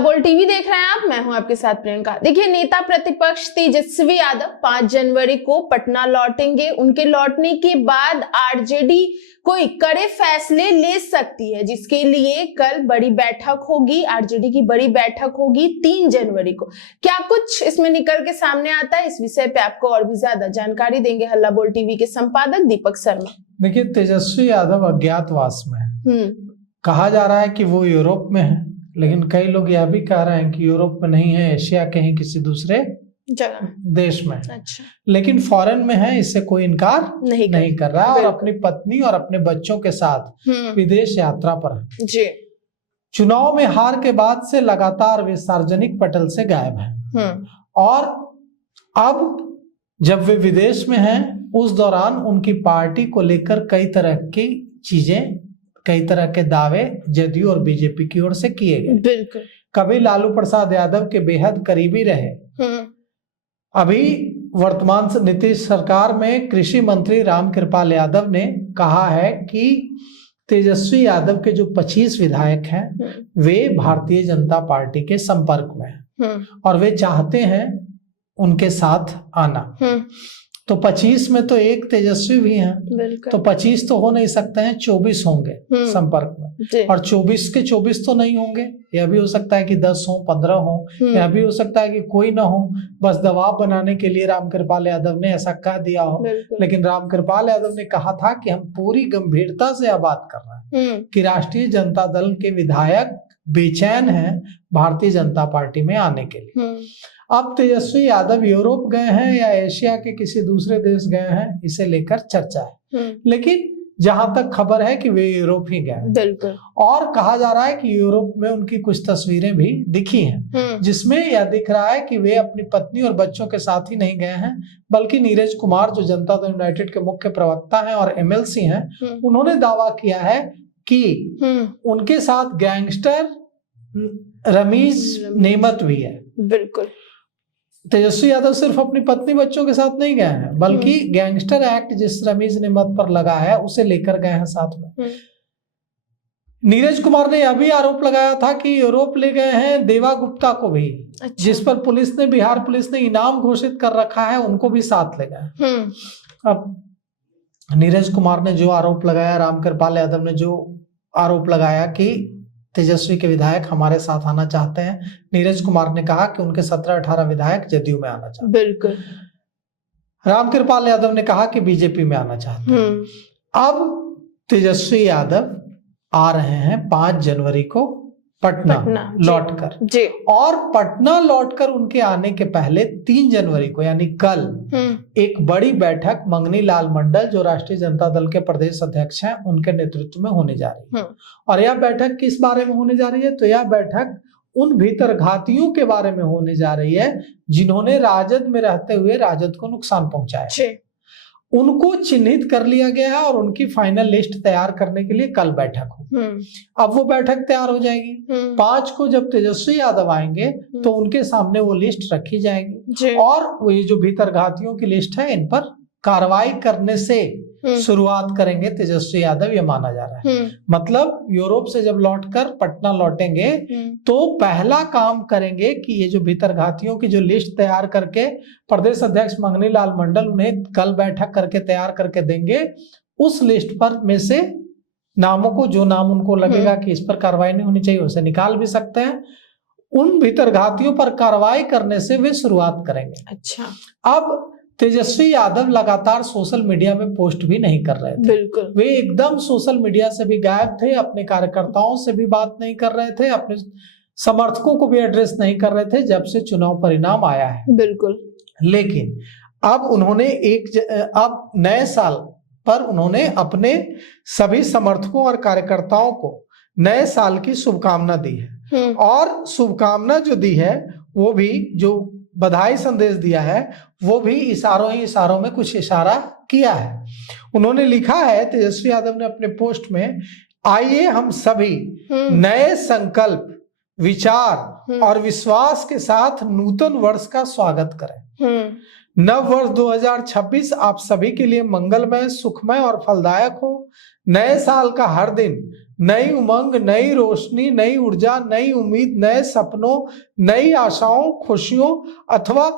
बोल टीवी देख रहे हैं आप, मैं हूं आपके साथ प्रियंका। देखिए, नेता प्रतिपक्ष तेजस्वी यादव 5 जनवरी को पटना लौटेंगे। उनके लौटने के बाद आरजेडी कोई कड़े फैसले ले सकती है, जिसके लिए कल बड़ी बैठक होगी। आरजेडी की बड़ी बैठक होगी 3 जनवरी को। क्या कुछ इसमें निकल के सामने आता है, इस विषय पे आपको और भी ज्यादा जानकारी देंगे हल्ला बोल टीवी के संपादक दीपक शर्मा। देखिए, तेजस्वी यादव अज्ञातवास में है। कहा जा रहा है कि वो यूरोप में है, लेकिन कई लोग यह भी कह रहे हैं कि यूरोप में नहीं है, एशिया के ही किसी दूसरे जगह देश में। अच्छा। लेकिन फॉरेन में है, इससे कोई इनकार नहीं कर रहा और अपनी पत्नी और अपने बच्चों के साथ विदेश यात्रा पर है जी। चुनाव में हार के बाद से लगातार वे सार्वजनिक पटल से गायब हैं और अब जब वे विदेश में हैं, उस दौरान उनकी पार्टी को लेकर कई तरह की चीजें, कई तरह के दावे जदयू और बीजेपी की ओर से किए गए। बिल्कुल। कभी लालू प्रसाद यादव के बेहद करीबी रहे। अभी वर्तमान नीतीश सरकार में कृषि मंत्री रामकृपाल यादव ने कहा है कि तेजस्वी यादव के जो 25 विधायक हैं वे भारतीय जनता पार्टी के संपर्क में हैं और वे चाहते हैं उनके साथ आना। तो 25 में तो एक तेजस्वी भी हैं, तो 25 तो हो नहीं सकते हैं, 24 होंगे संपर्क में। और 24 के 24 तो नहीं होंगे, यह भी हो सकता है कि 10 हो, 15 हो, यह भी हो सकता है कि कोई ना हो, बस दबाव बनाने के लिए रामकृपाल यादव ने ऐसा कह दिया हो। लेकिन रामकृपाल यादव ने कहा था कि हम पूरी गंभीरता से यह बात कर रहे हैं कि राष्ट्रीय जनता दल के विधायक बेचैन हैं भारतीय जनता पार्टी में आने के लिए। अब तेजस्वी यादव यूरोप गए हैं या एशिया के किसी दूसरे देश गए हैं, इसे लेकर चर्चा है। लेकिन जहां तक खबर है कि वे यूरोप ही गए और कहा जा रहा है कि यूरोप में उनकी कुछ तस्वीरें भी दिखी हैं, जिसमें यह दिख रहा है कि वे अपनी पत्नी और बच्चों के साथ ही नहीं गए हैं, बल्कि नीरज कुमार जो जनता दल यूनाइटेड के मुख्य प्रवक्ता हैं और एमएलसी हैं, उन्होंने दावा किया है कि उनके साथ गैंगस्टर रमीज नेमत भी है। बिल्कुल। तेजस्वी यादव सिर्फ अपनी पत्नी बच्चों के साथ नहीं गए हैं, बल्कि गैंगस्टर एक्ट जिस रमीज नेमत पर लगा है उसे लेकर गए हैं साथ में। नीरज कुमार ने यह भी आरोप लगाया था कि यूरोप ले गए हैं देवा गुप्ता को भी। अच्छा। जिस पर पुलिस ने, बिहार पुलिस ने इनाम घोषित कर रखा है, उनको भी साथ ले गए। अब नीरज कुमार ने जो आरोप लगाया, रामकृपाल यादव ने जो आरोप लगाया कि तेजस्वी के विधायक हमारे साथ आना चाहते हैं, नीरज कुमार ने कहा कि उनके 17-18 विधायक जदयू में आना चाहते हैं। बिल्कुल। रामकृपाल यादव ने कहा कि बीजेपी में आना चाहते हैं। अब तेजस्वी यादव आ रहे हैं 5 जनवरी को पटना लौटकर जी। और पटना लौटकर उनके आने के पहले 3 जनवरी को यानी कल एक बड़ी बैठक मंगनी लाल मंडल जो राष्ट्रीय जनता दल के प्रदेश अध्यक्ष हैं उनके नेतृत्व में होने जा रही है। और यह बैठक किस बारे में होने जा रही है? तो यह बैठक उन भीतरघातियों के बारे में होने जा रही है जिन्होंने राजद में रहते हुए राजद को नुकसान पहुंचाया। उनको चिन्हित कर लिया गया है और उनकी फाइनल लिस्ट तैयार करने के लिए कल बैठक हो। अब वो बैठक तैयार हो जाएगी। 5 को जब तेजस्वी यादव आएंगे तो उनके सामने वो लिस्ट रखी जाएगी और वो ये जो भीतरघातियों की लिस्ट है इन पर कार्रवाई करने से शुरुआत करेंगे तेजस्वी यादव, ये माना जा रहा है। मतलब यूरोप से जब लौटकर पटना लौटेंगे तो पहला काम करेंगे कि ये जो भीतरघातियों की जो लिस्ट तैयार करके प्रदेश अध्यक्ष मंगनी लाल मंडल उन्हें कल बैठक करके तैयार करके देंगे, उस लिस्ट पर में से नामों को, जो नाम उनको लगेगा कि इस पर कार्रवाई नहीं होनी चाहिए, उसे निकाल भी सकते हैं। उन भीतरघातियों पर कार्रवाई करने से वे शुरुआत करेंगे। अच्छा। अब तेजस्वी यादव लगातार सोशल मीडिया में पोस्ट भी नहीं कर रहे थे। बिल्कुल। वे एकदम सोशल मीडिया से भी गायब थे, अपने कार्यकर्ताओं से भी बात नहीं कर रहे थे, अपने समर्थकों को भी एड्रेस नहीं कर रहे थे जब से चुनाव परिणाम आया है। बिल्कुल। लेकिन अब उन्होंने अब नए साल पर उन्होंने अपने सभी समर्थकों और कार्यकर्ताओं को नए साल की शुभकामना दी है और शुभकामना जो दी है वो भी, जो बधाई संदेश दिया है वो भी इशारों में कुछ इशारा किया है। उन्होंने लिखा है, तेजस्वी यादव ने अपने पोस्ट में, आइए हम सभी नए संकल्प, विचार और विश्वास के साथ नूतन वर्ष का स्वागत करें। नव वर्ष 2026 आप सभी के लिए मंगलमय, सुखमय और फलदायक हो। नए साल का हर दिन नई उमंग, नई रोशनी, नई ऊर्जा, नई उम्मीद, नए सपनों, नई आशाओं, खुशियों अथवा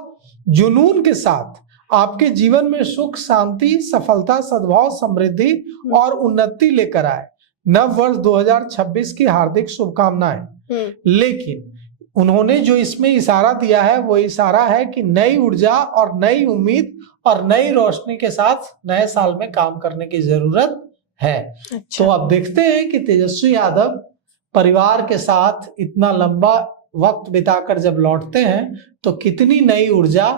जुनून के साथ आपके जीवन में सुख, शांति, सफलता, सद्भाव, समृद्धि और उन्नति लेकर आए। नव वर्ष 2026 की हार्दिक शुभकामनाएं। लेकिन उन्होंने जो इसमें इशारा दिया है वो इशारा है कि नई ऊर्जा और नई उम्मीद और नई रोशनी के साथ नए साल में काम करने की जरूरत है। अच्छा। तो अब देखते हैं कि तेजस्वी यादव परिवार के साथ इतना लंबा वक्त बिताकर जब लौटते हैं तो कितनी नई ऊर्जा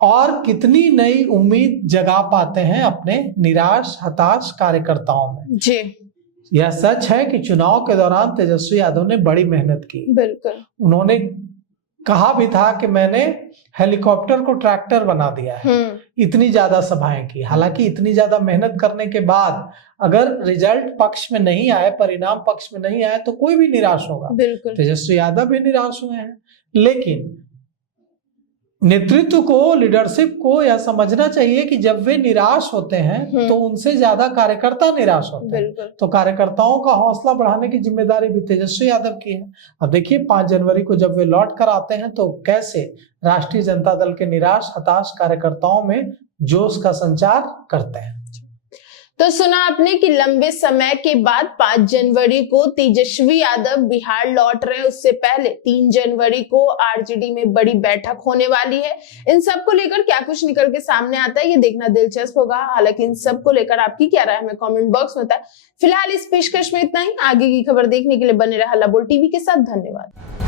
और कितनी नई उम्मीद जगा पाते हैं अपने निराश, हताश कार्यकर्ताओं में। जी, यह सच है कि चुनाव के दौरान तेजस्वी यादव ने बड़ी मेहनत की। बिल्कुल। उन्होंने कहा भी था कि मैंने हेलीकॉप्टर को ट्रैक्टर बना दिया है। इतनी ज्यादा सभाएं की। हालांकि इतनी ज्यादा मेहनत करने के बाद अगर रिजल्ट पक्ष में नहीं आए, परिणाम पक्ष में नहीं आए तो कोई भी निराश होगा। बिल्कुल। तेजस्वी यादव भी निराश हुए हैं। लेकिन नेतृत्व को, लीडरशिप को यह समझना चाहिए कि जब वे निराश होते हैं तो उनसे ज्यादा कार्यकर्ता निराश होते हैं। तो कार्यकर्ताओं का हौसला बढ़ाने की जिम्मेदारी भी तेजस्वी यादव की है। अब देखिए 5 जनवरी को जब वे लौट कर आते हैं तो कैसे राष्ट्रीय जनता दल के निराश, हताश कार्यकर्ताओं में जोश का संचार करते हैं। तो सुना आपने कि लंबे समय के बाद 5 जनवरी को तेजस्वी यादव बिहार लौट रहे हैं। उससे पहले 3 जनवरी को आरजेडी में बड़ी बैठक होने वाली है। इन सब को लेकर क्या कुछ निकल के सामने आता है ये देखना दिलचस्प होगा। हालांकि इन सब को लेकर आपकी क्या राय है हमें कमेंट बॉक्स में बताएं। फिलहाल इस पेशकश में इतना ही। आगे की खबर देखने के लिए बने रहा हल्ला बोल टीवी के साथ। धन्यवाद।